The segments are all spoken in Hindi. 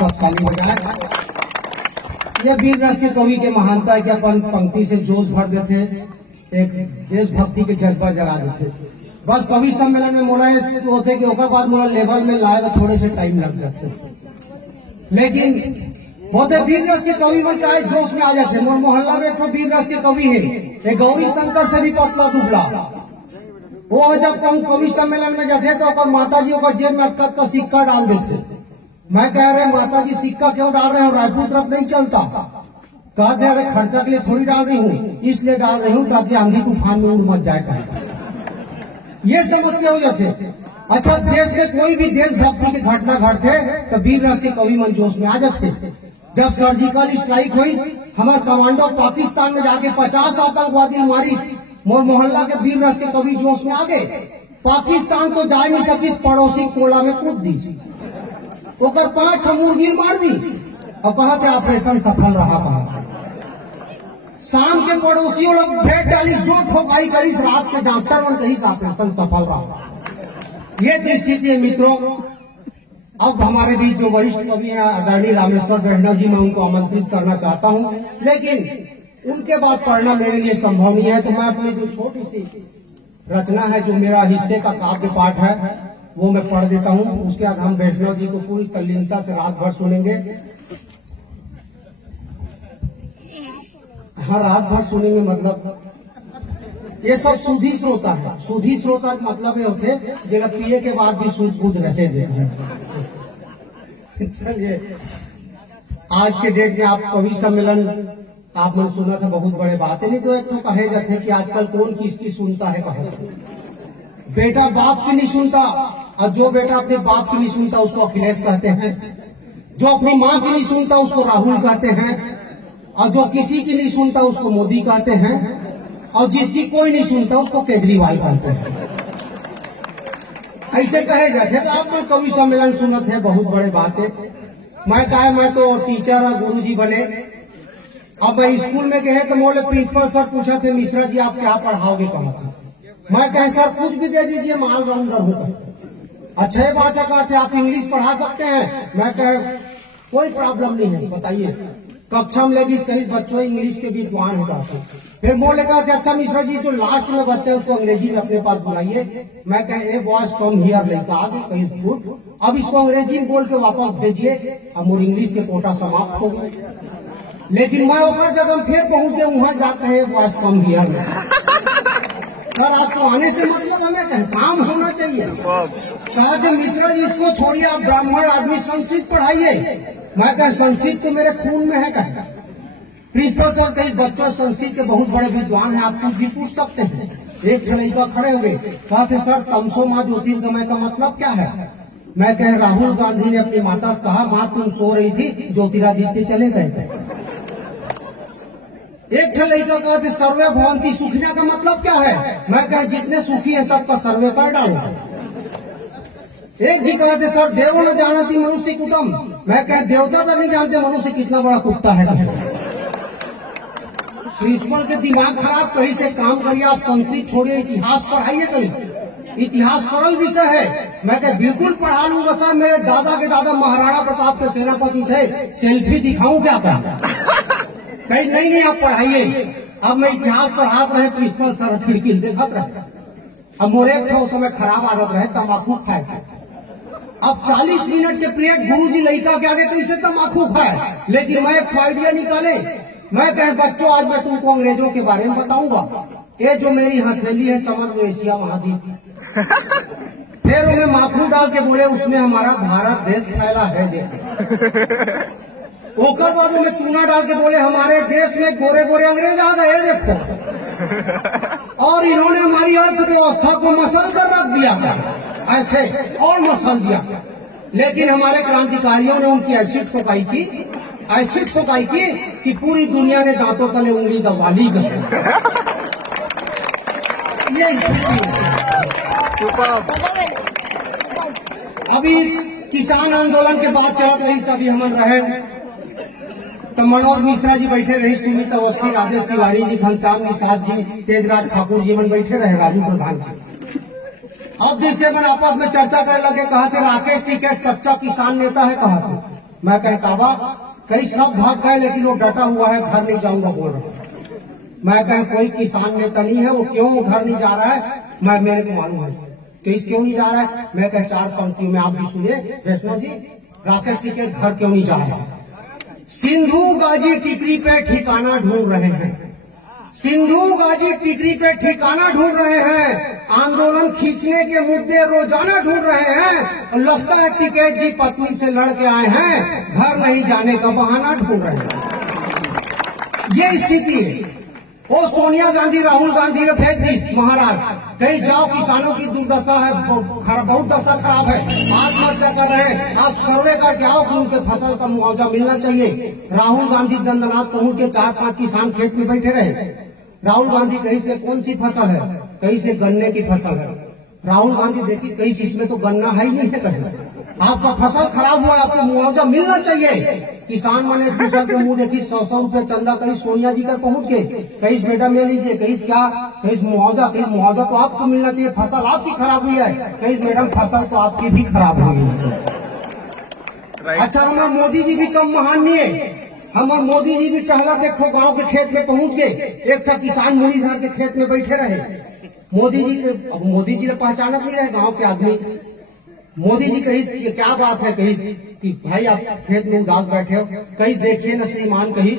सब ताली बजाए। यह वीर रस के कवि के महानता है कि अपन पंक्ति से जोश भर देते, एक देशभक्ति के जज्बा जगा देते। बस कवि सम्मेलन में मोला होते कि ओकर बाद मोला लेवल में लाए में थोड़े से टाइम लग जाते, लेकिन होते वीर रस के कवि बन का जोश में आ जाते। मोर मोहल्ला में एक वीर रस के कवि है, एक गौरी शंकर से भी पतला दुबला। वो जब कहूँ कवि सम्मेलन में जाते तो माता जी जेब में अक्कत का सिक्का डाल देते। मैं कह रहे माता जी सिक्का क्यों डाल रहे हो, राजपूत तरफ नहीं चलता। कहते अरे खर्चा के लिए थोड़ी डाल रही हूँ, इसलिए डाल रही हूँ ताकि आंधी तूफान में उड़ मत जाए। ये समस्या हो जाते। अच्छा, देश में कोई भी देशभक्ति की घटना घटते तो वीर रस के कवि मन जोश में आ जाते। जब सर्जिकल स्ट्राइक हुई, हमारे कमांडो पाकिस्तान में जाके 50 आतंकवादी मारी, मोर मोहल्ला के वीर रस के कवि जोश में आ गए। पाकिस्तान को जा नहीं सकी, पड़ोसी कोला में कूद दी, ओकर 5 मुर्गी मार दी और कहते ऑपरेशन सफल रहा। शाम के पड़ोसियों लोग भेंट डाली, जो ठोकाई करी, रात के डॉक्टर मन कही ऑपरेशन सफल रहा। ये स्थिति है मित्रों। अब हमारे बीच जो वरिष्ठ कवि हैं आदरणीय रामेश्वर वैष्णव जी, मैं उनको आमंत्रित करना चाहता हूं, लेकिन उनके बाद पढ़ना मेरे लिए संभव नहीं है, तो मैं अपनी जो छोटी सी रचना है, जो मेरा हिस्से का काव्य पाठ है, वो मैं पढ़ देता हूँ। उसके बाद हम वैष्णव जी को पूरी तल्लीनता से रात भर सुनेंगे। हाँ, रात भर सुनेंगे मतलब ये सब सुधी श्रोता है। सुधी श्रोता का मतलब ये होते जगह पिए के बाद भी सूझ बूझ रखे। चलिए, आज के डेट में आप कवि सम्मेलन आपने सुना था, बहुत बड़े बात है। नहीं तो एक तो कहे जाते कि आजकल कौन किसकी सुनता है। कहे बेटा बाप की नहीं सुनता, और जो बेटा अपने बाप की नहीं सुनता उसको अखिलेश कहते हैं, जो अपनी माँ की नहीं सुनता उसको राहुल कहते हैं, और जो किसी की नहीं सुनता उसको मोदी कहते हैं, और जिसकी कोई नहीं सुनता उसको केजरीवाल कहते हैं। ऐसे कहे जाते। तो आप लोग कवि सम्मेलन सुनते हैं, बहुत बड़े बात है। मैं तो टीचर और गुरु जी बने। अब मैं स्कूल में गए तो मोले प्रिंसिपल सर पूछा थे, मिश्रा जी आप क्या पढ़ाओगे? कहा मैं कहे सर कुछ भी दे दीजिए, माल राउंडर होगा। अच्छा ये बात है, कहते आप इंग्लिश पढ़ा सकते हैं? मैं कहे कोई प्रॉब्लम नहीं है, बताइए। कक्षा में लगी कई बच्चों इंग्लिश के विद्वान होता था। फिर बोले कहते अच्छा मिश्रा जी जो लास्ट में बच्चे उसको अंग्रेजी में अपने पास बुलाइए। मैं कहे ए बॉयज कम हियर लड़का आगे कहीं गुड, अब इसको अंग्रेजी में बोल के वापस भेजिए, अब मोर इंग्लिश के कोटा समाप्त हो गए। लेकिन मैं ऊपर जब फिर पहुंच गए वहां जाते हैं बॉयज कम हियर। सर आपको आने से मतलब हमें कहे काम होना चाहिए। कहते मिश्रा जी इसको छोड़िए, आप ब्राह्मण आदमी संस्कृत पढ़ाइए। मैं कहा संस्कृत तो मेरे खून में है। कहे प्रिंसिपल सर कई बच्चों संस्कृत के बहुत बड़े विद्वान हैं, आप कुछ भी पूछ सकते हैं। एक लड़का खड़े हुए कहते सर तमसो माँ ज्योतिर्गमय का मतलब क्या है? मैं कह राहुल गांधी ने अपनी माता से कहा माँ तुम सो रही थी, ज्योतिरादित्य चले गए। एक लड़का कहते सर्वे भवंती सुखिना का मतलब क्या है? मैं कह जितने सुखी है सबका सर्वे कर डालो। एक जी कहते सर देवो न जानती मनुष्य कुटम। मैं कह देवता तक नहीं जानते मनुष्य कितना बड़ा कुत्ता है। प्रिंसिपल के दिमाग खराब, कहीं से काम करिए, आप संस्कृत छोड़िए, इतिहास पढ़ाइए। कहीं इतिहास सरल विषय है। मैं कह बिल्कुल पढ़ा लूंगा सर, मेरे दादा के दादा महाराणा प्रताप के सेनापति थे, सेल्फी दिखाऊं क्या? कहीं नहीं आप पढ़ाइए। अब मैं इतिहास पढ़ा रहे, प्रिंसिपल सर खिड़की देखत रहे। अब मोरे उस समय खराब आदत रहे तम्बाकू खाए। अब 40 मिनट के पीरियड गुरु जी लड़का के आगे तो इसे तम्बाकू खाए, लेकिन मैं एक आइडिया निकाले। मैं कहे बच्चों आज मैं तुमको अंग्रेजों के बारे में बताऊंगा। ये जो मेरी हथेली है समग्र एशिया महाद्वीप। फिर उन्हें माखू डाल के बोले उसमें हमारा भारत देश फैला है। ओकर बाद में चूना डाल के बोले हमारे देश में गोरे गोरे अंग्रेज आ गए देखो। और इन्होंने हमारी अर्थव्यवस्था को मसल कर रख दिया, ऐसे और मसल दिया। लेकिन हमारे क्रांतिकारियों ने उनकी ऐसी ठोकाई की कि पूरी दुनिया ने दांतों तले उंगली दबा ली गई। ये अभी किसान आंदोलन के बाद चलत रही, सभी हम रहे तो मनोज मिश्रा जी बैठे रहे, सुमित अवस्थी, राजेश तिवारी जी, घनश्याम निषाद जी, तेजराज ठाकुर जी मन बैठे रहे, राजू प्रधान जी। अब जैसे मन आपस में चर्चा करने लगे, कहा थे राकेश टिकैत सच्चा किसान नेता है। कहा थे मैं कह काबा कई सब भाग गए लेकिन वो डटा हुआ है, घर नहीं जाऊंगा बोल रहा। मैं कह कोई किसान नेता नहीं है, वो क्यों घर नहीं जा रहा है, मैं मेरे को मालूम है कि क्यों नहीं जा रहा है। मैं कह 4 पंक्तियों में आप भी सुनिए वैष्णव जी, राकेश जी के घर क्यों नहीं जा रहा है। सिंधु गाजी टिकरी पे ठिकाना ढूंढ रहे हैं, सिंधु गाजी टिकरी पे ठिकाना ढूंढ रहे हैं, आंदोलन खींचने के मुद्दे रोजाना ढूंढ रहे हैं, और लगता है टिकैत जी पत्नी से लड़ के आए हैं, घर नहीं जाने का बहाना ढूंढ रहे हैं। ये स्थिति है। वो सोनिया गांधी राहुल गांधी ने फेंक दी महाराज, कहीं जाओ किसानों की दुर्दशा है, बहुत दशा खराब है, आत्महत्या कर रहे हैं, आप सर्वे करके आओ कि उनके फसल का मुआवजा मिलना चाहिए। राहुल गांधी दंदनाथ पहुंच के 4-5 किसान खेत में बैठे रहे। राहुल गांधी कहीं से कौन सी फसल है, कहीं से गन्ने की फसल है। राहुल गांधी देखिए कहीं से इसमें तो गन्ना है ही नहीं है, कहीं आपका फसल खराब हुआ, आपको मुआवजा मिलना चाहिए। किसान मन एक दूसरे के मुंह देखी 100-100 रुपए चंदा, कहीं सोनिया जी का पहुंच के, कहीं बेटा ले लीजिए, कहीं क्या, कहीं मुआवजा तो आपको मिलना चाहिए, फसल आपकी खराब हुई है, कहीं मैडम फसल तो आपकी भी खराब हुई है। अच्छा हमारा मोदी जी भी कम महान नहीं है, हमारे मोदी जी भी टहला देखो गांव के खेत में पहुंच के, एक था किसान मुरलीधर के खेत में बैठे रहे। मोदी जी ने पहचानत नहीं रहे गांव के आदमी। मोदी जी कहीं क्या बात है, कहीं कि भाई आप खेत में उदास बैठे हो, कहीं देखिए न श्रीमान, कहीं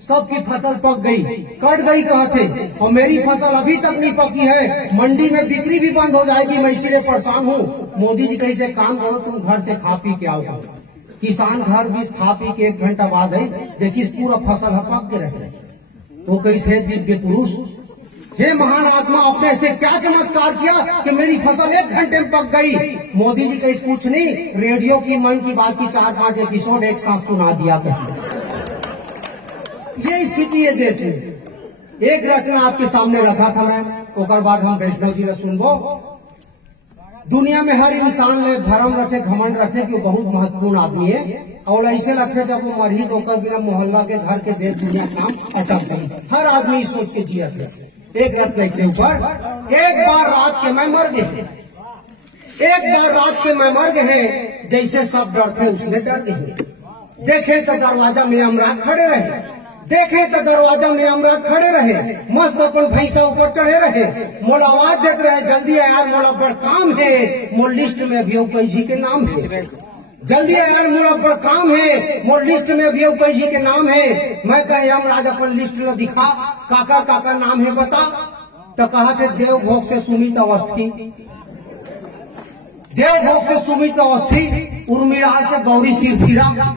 सबकी फसल पक गई, कट गई कहते, और मेरी फसल अभी तक नहीं पकी है, मंडी में बिक्री भी बंद हो जाएगी, मैं इसीलिए परेशान हूँ। मोदी जी कहीं से काम करो, तुम घर से खा पी के आओ। किसान घर भी खा पी के 1 घंटा बाद है, देखिए पूरा फसल पक के रहे। तो कहीं से दिव्य पुरुष, हे महान आत्मा, आपने ऐसे क्या चमत्कार किया कि मेरी फसल 1 घंटे में पक गई। मोदी जी का कुछ नहीं, रेडियो की मन की बात की 4-5 एपिसोड एक साथ सुना दिया करते। ये स्थिति है देश में। एक रचना आपके सामने रखा था मैं, उसके बाद हम वैष्णव जी ने सुनबो। दुनिया में हर इंसान ने भरम रखे, घमंड रखे कि बहुत महत्वपूर्ण आदमी है, और ऐसे रखे जब वो मर ही होकर बिना मोहल्ला के, घर के, देश दुनिया काम अटक गई। हर आदमी सोच के जिया थे। एक रथ के ऊपर एक बार रात के मैं मर गए, एक बार रात के मैं मर गए, जैसे सब डरते उसने डर गए। देखे तो दरवाजा में अमराज खड़े रहे, देखे तो दरवाजा में अमराज खड़े रहे, मस्त अपन भैंसा ऊपर चढ़े रहे, मोला आवाज देते रहे, जल्दी यार मोला बड़ काम है, मोर लिस्ट में अभियोग जी के नाम है, जल्दी यार मोला बड़ काम है, मोर लिस्ट में अभियोग जी के नाम है। मैं कहे यमराज अपन लिस्ट लो दिखा, काका नाम है बता। तो कहा थे देवभोग से सुमित अवस्थी, देवभोग से सुमित अवस्थी, उर्मिला से गौरी सिर फिरा।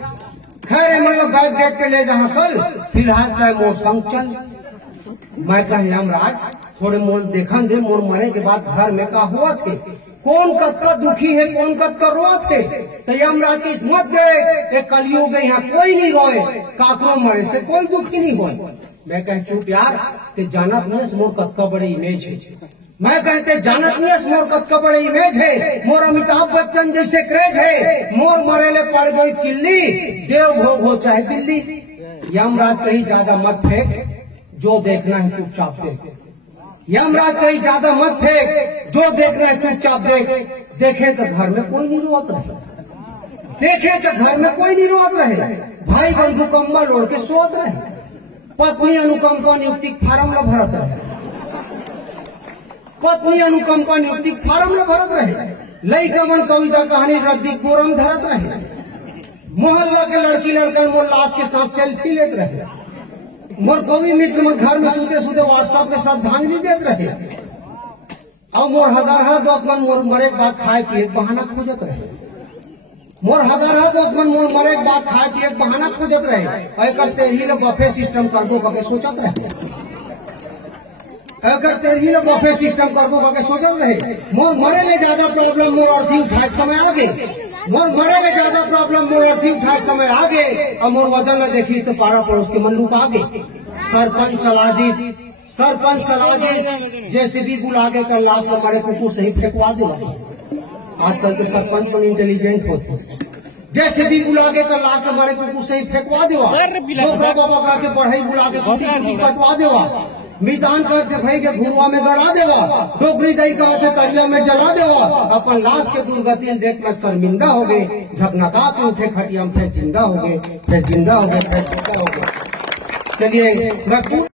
खैर मतलब बैक डेट पे ले जहाँ कल, फिलहाल कहे मोर संग चल। मैं कहे यमराज थोड़े मोल देखा दे, मोर मरे के बाद घर में का हुआ थे, कौन कत्का दुखी है, कौन कत्का रोआ थे। तो यमराज की मत दे, कलयुग यहाँ कोई नहीं रोए, काकरो मरे से कोई दुखी नहीं होए। मैं कह चुप यार, ते जानत नहीं मोर कत्का बड़े इमेज है। मैं कहते जानत नहीं मोर कत्का बड़े इमेज है, मोर अमिताभ बच्चन जैसे क्रेज है, मोर मरेले पड़ गई किल्ली, देव भोग हो चाहे दिल्ली। यमराज कहीं ज्यादा मत फेंक, जो देखना है चुपचाप देख। यमराज कहीं ज्यादा मत फेंक, जो देखना है चुपचाप देख। देखे तो घर में कोई नहीं रोत रहे, देखे तो घर में कोई नहीं रोत रहे, भाई बंधु कंबल ओढ़ के सोत रहे, पत्नी अनुकंपा नियुक्ति फार्म न भरत रहे, पत्नी अनुकंपा नियुक्ति फार्म न भरत रहे, लड़का मन कविता कहानी रद्दी कोरम धरत रहे, मोहल्ला के लड़की लड़का मोर लाश के साथ सेल्फी लेते रहे, मोर कवि मित्र में घर में सूते सूते व्हाट्सएप में श्रद्धांजलि देते रहे, और मोर हजारा दोस्त मन मोर मरे के बाद खाए पिए बहाना खोजत रहे, मोर हजारा दोस्त मन मोर मरे के बाद खाए पिए बहाना खोजत रहे। करते ही लोग बफे सिस्टम कर दो करके सोचत रहे, अगर तेरी लोग बफे सिस्टम कर दो करके सोचत रहे। मोर मरे में ज्यादा प्रॉब्लम मोर अर्थी उठाए समय आ गए, मोर मरे में ज्यादा प्रॉब्लम मोर अर्थी उठाए समय आ गए, और मोर वजन न देखी तो पाड़ा पड़ोस के मंडूक आ गए। सरपंच सलाह दी जेसीबी बुला के कर लाभ हमारे कुकुर से ही फेंकवा दो। आजकल के सरपंच पर इंटेलिजेंट होते, जेसीबी बुला के कर लाभ हमारे कुकुर से ही फेंकवा देवा, बाबा का के पढ़ाई बुला के कटवा देवा। मैदान कह के भाई के भुआ में गड़ा देवा, डोगरी दई कह के करिया में जला देवा। अपन लाश के दुर्गति देख कर शर्मिंदा हो गए, झकनका के उठे खटिया में फिर जिंदा हो गए, फिर जिंदा हो गए, फिर जिंदा हो गए। चलिए मैं